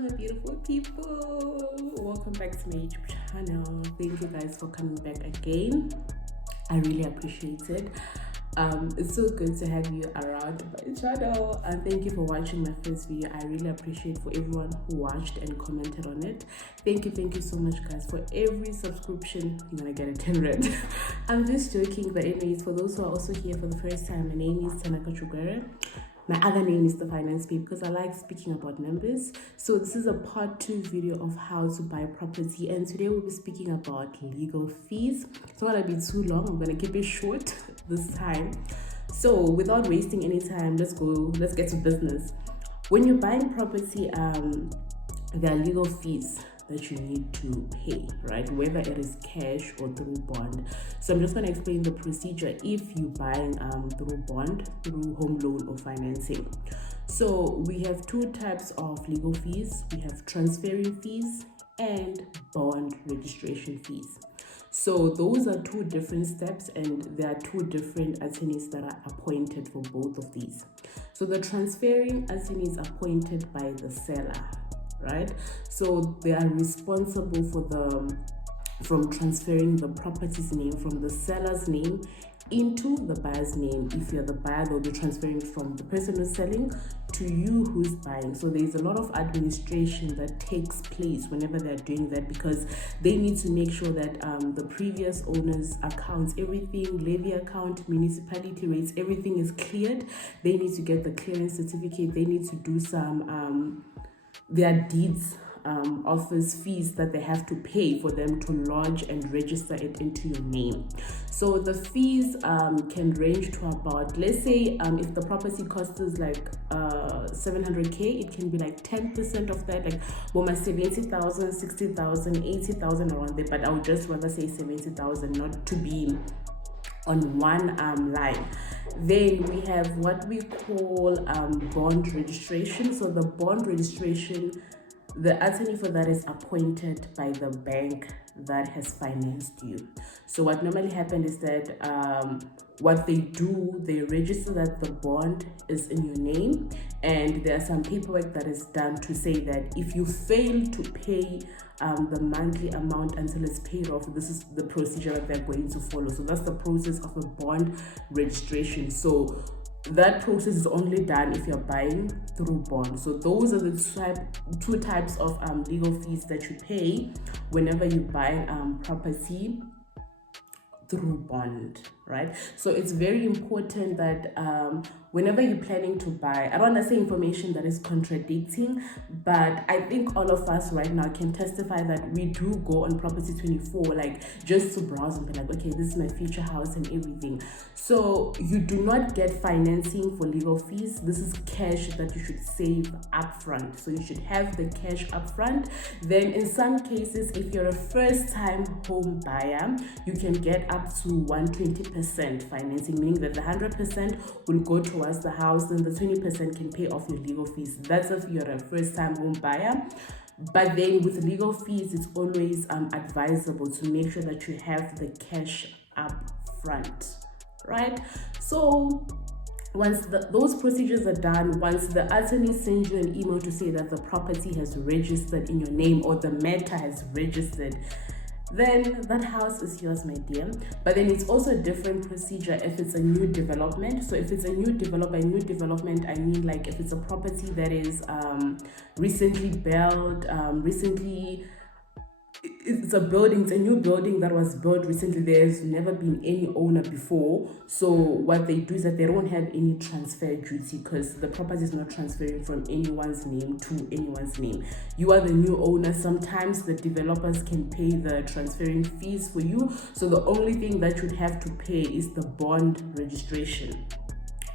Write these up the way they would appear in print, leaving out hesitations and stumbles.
My beautiful people, welcome back to my YouTube channel. Thank you guys for coming back again. I really appreciate it. It's so good to have you around my channel, and thank you for watching my first video. I really appreciate for everyone who watched and commented on it. Thank you so much, guys. For every subscription you're gonna get a 10 red. I'm just joking, but anyways, for those who are also here for the first time, my name is Tanaka Chugwere. My other name is the Finance Babe because I like speaking about numbers. So this is a part 2 video of how to buy property, and today we'll be speaking about legal fees. It's not gonna be too long. I'm gonna keep it short this time. So without wasting any time, let's get to business. When you're buying property, there are legal fees that you need to pay, right? Whether it is cash or through bond. So I'm just going to explain the procedure if you're buying through bond, through home loan or financing. So we have two types of legal fees. We have transferring fees and bond registration fees. So those are two different steps, and there are two different attorneys that are appointed for both of these. So the transferring attorney is appointed by the seller, right? So they are responsible from transferring the property's name from the seller's name into the buyer's name. If you're the buyer, they'll be transferring from the person who's selling to you who's buying. So there's a lot of administration that takes place whenever they're doing that, because they need to make sure that the previous owner's accounts, everything, levy account, municipality rates, everything is cleared. They need to get the clearance certificate. They need to do some their deeds office fees that they have to pay for them to lodge and register it into your name. So the fees can range to about, let's say if the property cost is like 700k, it can be like 10% of that, like my 70,000, 60,000, 80,000 around there, but I would just rather say 70,000, not to be on one line. Then we have what we call bond registration. So the bond registration, the attorney for that is appointed by the bank that has financed you. So what normally happens is that what they do, they register that the bond is in your name, and there's some paperwork that is done to say that if you fail to pay the monthly amount until it's paid off, this is the procedure that they're going to follow. So that's the process of a bond registration. So that process is only done if you're buying through bond. So those are the two types of legal fees that you pay whenever you buy property through bond, right? So it's very important that whenever you're planning to buy, I don't want to say information that is contradicting, but I think all of us right now can testify that we do go on Property 24, like just to browse and be like, okay, this is my future house and everything. So you do not get financing for legal fees. This is cash that you should save upfront. So you should have the cash upfront. Then in some cases, if you're a first-time home buyer, you can get up to 120% financing, meaning that the 100% will go towards the house, and the 20% can pay off your legal fees. That's if you're a first-time home buyer. But then with legal fees, it's always advisable to make sure that you have the cash up front, right? So once those procedures are done, once the attorney sends you an email to say that the property has registered in your name or the matter has registered, then that house is yours, my dear. But then it's also a different procedure if it's a new development. So if it's a new development, I mean like if it's a property that is recently built, it's a new building that was built recently. There's never been any owner before. So what they do is that they don't have any transfer duty, because the property is not transferring from anyone's name to anyone's name. You are the new owner. Sometimes the developers can pay the transferring fees for you. So the only thing that you'd have to pay is the bond registration.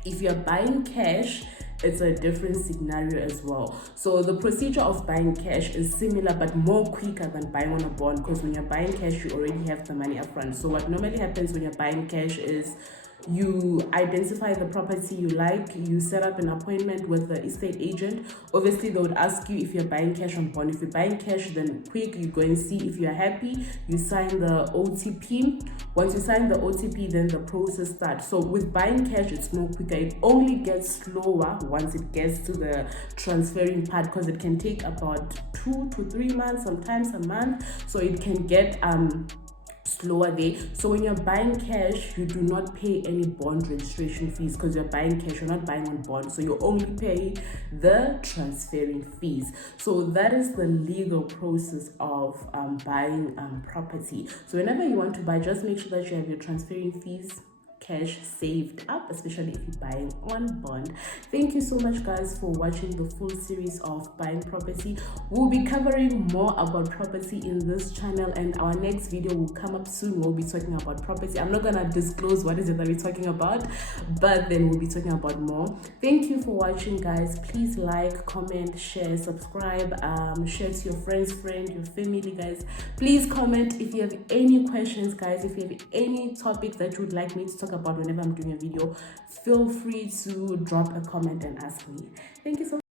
If you're buying cash, it's a different scenario as well. So the procedure of buying cash is similar but more quicker than buying on a bond, because when you're buying cash, you already have the money upfront. So what normally happens when you're buying cash is you identify the property you like, you set up an appointment with the estate agent. Obviously they would ask you if you're buying cash on bond. If you're buying cash, then quick, you go and see if you're happy, you sign the OTP. Once you sign the OTP, then the process starts. So with buying cash, it's more quicker. It only gets slower once it gets to the transferring part, because it can take about 2 to 3 months, sometimes a month. So it can get slower there. So when you're buying cash, you do not pay any bond registration fees, because you're buying cash, you're not buying on bond, so you only pay the transferring fees. So that is the legal process of buying property. So whenever you want to buy, just make sure that you have your transferring fees, cash saved up, especially if you're buying on bond. Thank you so much, guys, for watching the full series of buying property. We'll be covering more about property in this channel, and our next video will come up soon. We'll be talking about property. I'm not gonna disclose what is it that we're talking about, but then we'll be talking about more. Thank you for watching, guys. Please like, comment, share, subscribe, share to your friends, your family, guys. Please comment if you have any questions, guys. If you have any topics that you would like me to talk about whenever I'm doing a video, feel free to drop a comment and ask me. Thank you so much.